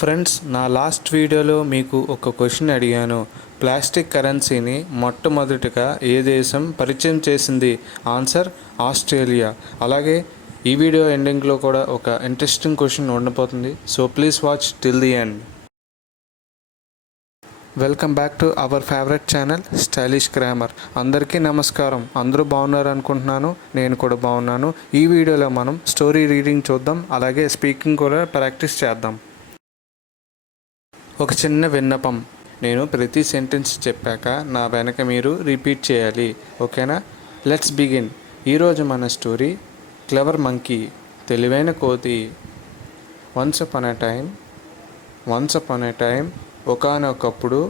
Friends, నా last వీడియోలో మీకు ఒక క్వశ్చన్ అడిగాను. ప్లాస్టిక్ కరెన్సీని మొట్టమొదటిగా ఏ దేశం పరిచయం చేసింది? Answer Australia. అలాగే ఈ వీడియో ఎండింగ్లో కూడా ఒక ఇంట్రెస్టింగ్ క్వశ్చన్ ఉండబోతుంది. So please watch till the end. Welcome back to our favourite channel stylish grammar. అందరికీ నమస్కారం. అందరూ బాగున్నారు అనుకుంటున్నాను. నేను కూడా బాగున్నాను. ఈ వీడియోలో మనం స్టోరీ రీడింగ్ చూద్దాం, అలాగే స్పీకింగ్ కూడా ప్రాక్టీస్ చేద్దాం. ఒక చిన్న విన్నపం, నేను ప్రతి సెంటెన్స్ చెప్పాక నా వెనక మీరు రిపీట్ చేయాలి, ఓకేనా? Let's begin. ఈరోజు మన స్టోరీ క్లవర్ మంకీ, తెలివైన కోతి. వన్స్ అపాన్ ఎ టైమ్ ఒకానొకప్పుడు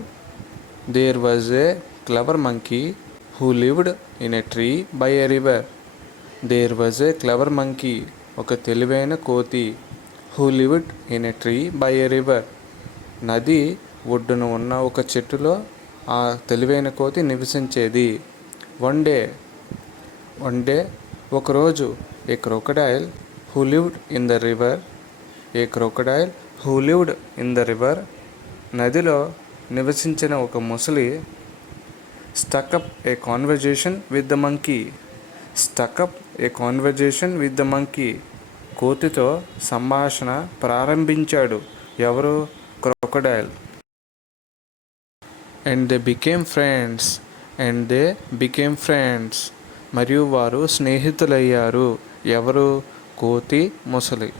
there was a clever monkey who lived in a tree by a river. There was a clever monkey, ఒక తెలివైన కోతి. Who lived in a tree by a river, నది ఒడ్డున ఉన్న ఒక చెట్టులో ఆ తెలివైన కోతి నివసించేది. వన్ డే ఒకరోజు a crocodile who lived in the river, నదిలో నివసించిన ఒక ముసలి stuck up a conversation with the monkey, కోతితో సంభాషణ ప్రారంభించాడు. ఎవరు? crocodile. And they became friends. మరియు వారు స్నేహితులయ్యారు. ఎవరు? కోతి, ముసలి.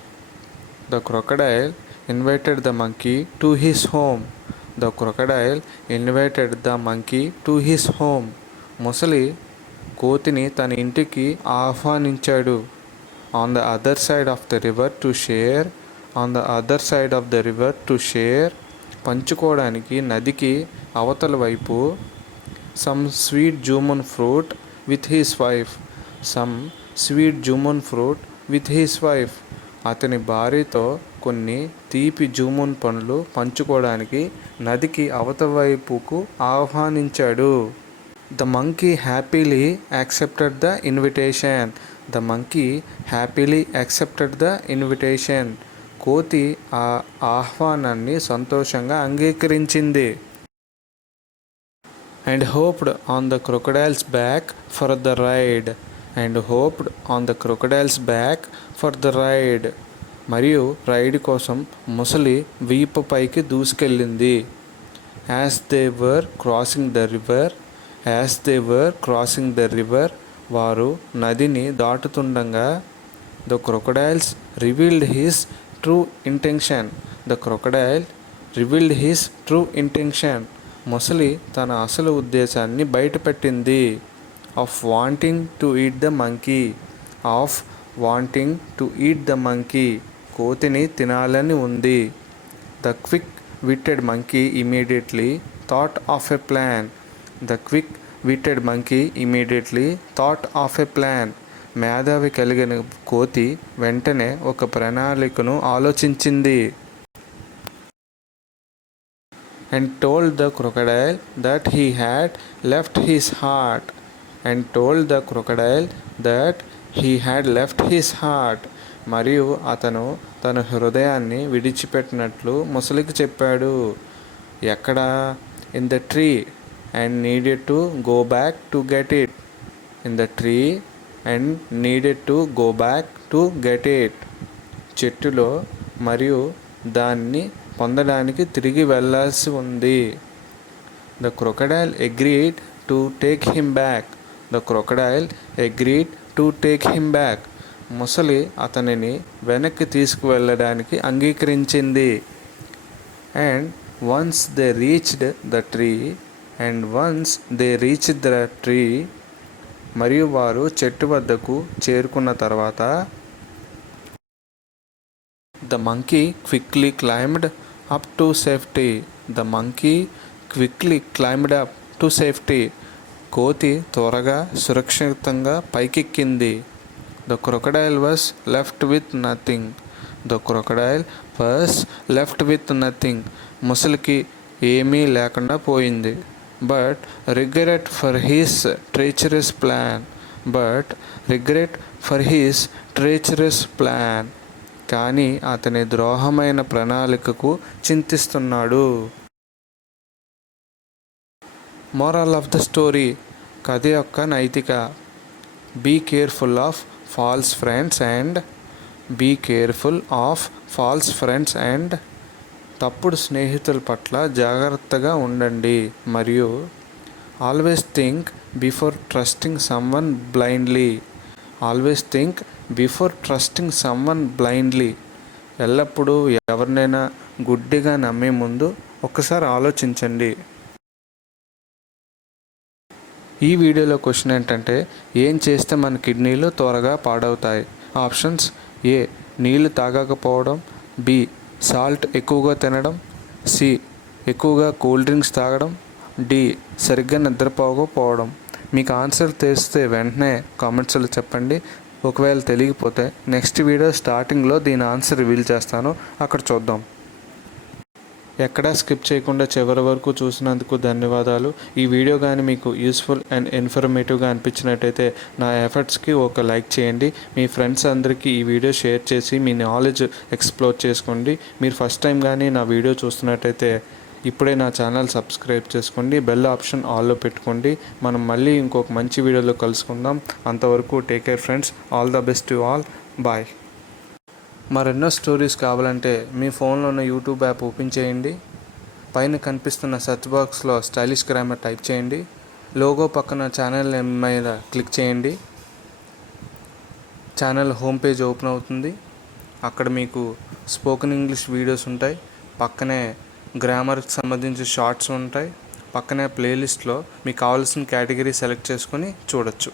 The crocodile invited the monkey to his home. ముసలి కోతిని తన ఇంటికి ఆహ్వానించాడు. On the other side of the river to share, పంచుకోవడానికి నదికి అవతల వైపు. some sweet jumon fruit with his wife, అతని భార్యతో కొన్ని తీపి జూమున్ పండ్లు పంచుకోవడానికి నదికి అవతల వైపుకు ఆహ్వానించాడు. The monkey happily accepted the invitation. కోతి ఆ ఆహ్వానాన్ని సంతోషంగా అంగీకరించింది. And hoped on the crocodile's back for the ride. మరియు రైడ్ కోసం ముసలి వీపు పైకి దూసుకెళ్ళింది. As they were crossing the river, వారు నదిని దాటుతుండగా the crocodile revealed his true intention. ముసలి తన అసలు ఉద్దేశాన్ని బయటపెట్టింది. of wanting to eat the monkey, కోతిని తినాలని ఉంది. The quick-witted monkey immediately thought of a plan. మేధావి కలిగిన కోతి వెంటనే ఒక ప్రణాళికను ఆలోచించింది. And told the crocodile that he had left his heart. మరియు అతను తన హృదయాన్ని విడిచిపెట్టినట్లు ముసలికి చెప్పాడు. ఎక్కడ? In the tree and needed to go back to get it. చెట్టులో మరియు దాన్ని పొందడానికి తిరిగి వెళ్ళాల్సి ఉంది. The crocodile agreed to take him back. ముసలి అతనిని వెనక్కి తీసుకువెళ్ళడానికి అంగీకరించింది. And once they reached the tree, మరియు వారు చెట్టు వద్దకు చేరుకున్న తర్వాత the monkey quickly climbed up to safety. కోతి త్వరగా సురక్షితంగా పైకెక్కింది. The crocodile was left with nothing. ముసలికి ఏమీ లేకుండా పోయింది. but regret for his treacherous plan. కానీ అతని ద్రోహమైన ప్రణాళికకు చింతిస్తున్నాడు. మోరల్ ఆఫ్ ద స్టోరీ, కథ యొక్క నైతిక: be careful of false friends and తప్పుడు స్నేహితుల పట్ల జాగ్రత్తగా ఉండండి. మరియు always think before trusting someone blindly. ఎల్లప్పుడూ ఎవరినైనా గుడ్డిగా నమ్మే ముందు ఒకసారి ఆలోచించండి. ఈ వీడియోలో క్వశ్చన్ ఏంటంటే, ఏం చేస్తే మన కిడ్నీలు త్వరగా పాడవుతాయి? ఆప్షన్స్: ఏ, నీళ్లు తాగకపోవడం, బి, సాల్ట్ ఎక్కువగా తినడం, సి, ఎక్కువగా కూల్ డ్రింక్స్ తాగడం, డి, సరిగ్గా నిద్రపోకపోవడం. మీకు ఆన్సర్ తెలిస్తే వెంటనే కామెంట్స్లో చెప్పండి. ఒకవేళ తెలియకపోతే నెక్స్ట్ వీడియో స్టార్టింగ్లో దీని ఆన్సర్ రివీల్ చేస్తాను, అక్కడ చూద్దాం. ఎక్కడా స్కిప్ చేయకుండా చివరి వరకు చూసినందుకు ధన్యవాదాలు. ఈ వీడియో కానీ మీకు యూస్ఫుల్ అండ్ ఇన్ఫర్మేటివ్గా అనిపించినట్టయితే నా ఎఫర్ట్స్కి ఒక లైక్ చేయండి. మీ ఫ్రెండ్స్ అందరికీ ఈ వీడియో షేర్ చేసి మీ నాలెడ్జ్ ఎక్స్ప్లోర్ చేసుకోండి. మీరు ఫస్ట్ టైం కానీ నా వీడియో చూస్తున్నట్టయితే ఇప్పుడే నా ఛానల్ సబ్స్క్రైబ్ చేసుకోండి. బెల్ ఆప్షన్ ఆల్లో పెట్టుకోండి. మనం మళ్ళీ ఇంకొక మంచి వీడియోలో కలుసుకుందాం. అంతవరకు take care friends. All the best to all. Bye. మరెన్నో స్టోరీస్ కావాలంటే మీ ఫోన్లో ఉన్న యూట్యూబ్ యాప్ ఓపెన్ చేయండి. పైన కనిపిస్తున్న సెర్చ్ బాక్స్లో స్టైలిష్ గ్రామర్ టైప్ చేయండి. లోగో పక్కన ఛానల్ నేమ్ మీద క్లిక్ చేయండి. ఛానల్ హోమ్ పేజ్ ఓపెన్ అవుతుంది. అక్కడ మీకు స్పోకెన్ ఇంగ్లీష్ వీడియోస్ ఉంటాయి. పక్కనే గ్రామర్కి సంబంధించిన షార్ట్స్ ఉంటాయి. పక్కనే ప్లేలిస్ట్లో మీకు కావాల్సిన కేటగిరీ సెలెక్ట్ చేసుకొని చూడొచ్చు.